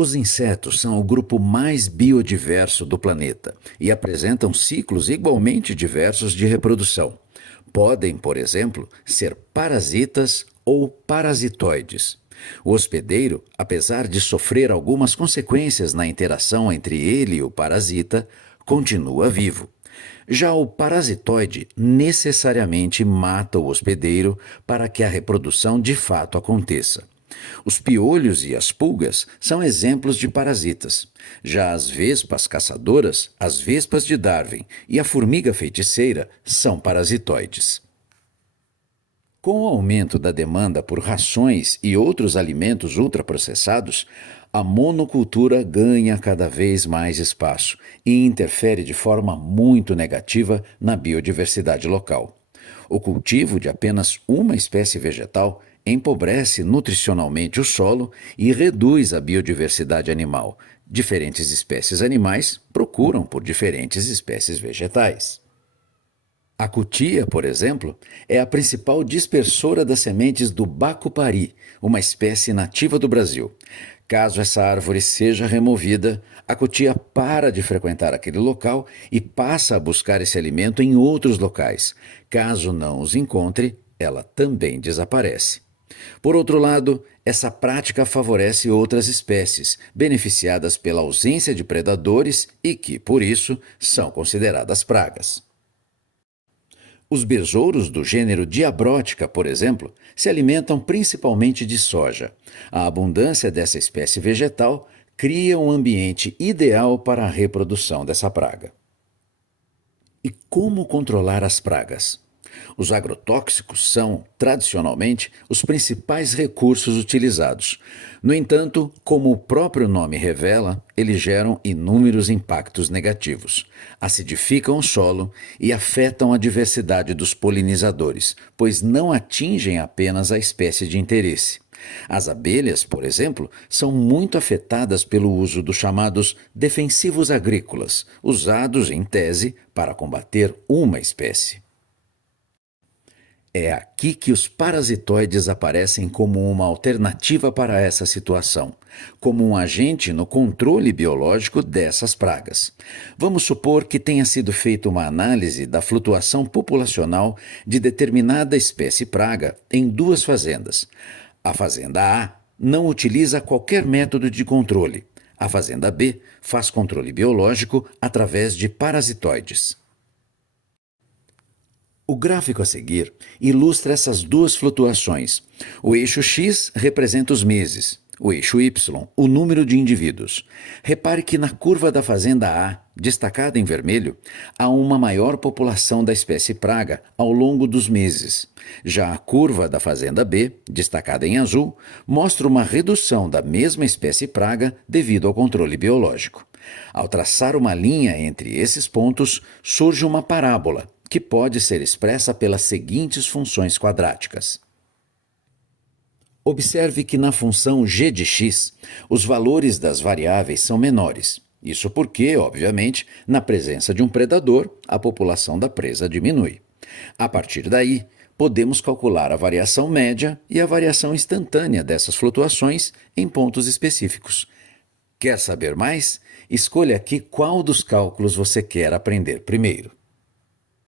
Os insetos são o grupo mais biodiverso do planeta e apresentam ciclos igualmente diversos de reprodução. Podem, por exemplo, ser parasitas ou parasitoides. O hospedeiro, apesar de sofrer algumas consequências na interação entre ele e o parasita, continua vivo. Já o parasitoide necessariamente mata o hospedeiro para que a reprodução de fato aconteça. Os piolhos e as pulgas são exemplos de parasitas. Já as vespas caçadoras, as vespas de Darwin e a formiga feiticeira são parasitoides. Com o aumento da demanda por rações e outros alimentos ultraprocessados, a monocultura ganha cada vez mais espaço e interfere de forma muito negativa na biodiversidade local. O cultivo de apenas uma espécie vegetal empobrece nutricionalmente o solo e reduz a biodiversidade animal. Diferentes espécies animais procuram por diferentes espécies vegetais. A cutia, por exemplo, é a principal dispersora das sementes do bacupari, uma espécie nativa do Brasil. Caso essa árvore seja removida, a cutia para de frequentar aquele local e passa a buscar esse alimento em outros locais. Caso não os encontre, ela também desaparece. Por outro lado, essa prática favorece outras espécies, beneficiadas pela ausência de predadores e que, por isso, são consideradas pragas. Os besouros do gênero Diabrótica, por exemplo, se alimentam principalmente de soja. A abundância dessa espécie vegetal cria um ambiente ideal para a reprodução dessa praga. E como controlar as pragas? Os agrotóxicos são, tradicionalmente, os principais recursos utilizados. No entanto, como o próprio nome revela, eles geram inúmeros impactos negativos. Acidificam o solo e afetam a diversidade dos polinizadores, pois não atingem apenas a espécie de interesse. As abelhas, por exemplo, são muito afetadas pelo uso dos chamados defensivos agrícolas, usados, em tese, para combater uma espécie. É aqui que os parasitoides aparecem como uma alternativa para essa situação, como um agente no controle biológico dessas pragas. Vamos supor que tenha sido feita uma análise da flutuação populacional de determinada espécie praga em duas fazendas. A fazenda A não utiliza qualquer método de controle. A fazenda B faz controle biológico através de parasitoides. O gráfico a seguir ilustra essas duas flutuações. O eixo X representa os meses, o eixo Y, o número de indivíduos. Repare que na curva da fazenda A, destacada em vermelho, há uma maior população da espécie praga ao longo dos meses. Já a curva da fazenda B, destacada em azul, mostra uma redução da mesma espécie praga devido ao controle biológico. Ao traçar uma linha entre esses pontos, surge uma parábola, que pode ser expressa pelas seguintes funções quadráticas. Observe que na função g de x, os valores das variáveis são menores. Isso porque, obviamente, na presença de um predador, a população da presa diminui. A partir daí, podemos calcular a variação média e a variação instantânea dessas flutuações em pontos específicos. Quer saber mais? Escolha aqui qual dos cálculos você quer aprender primeiro.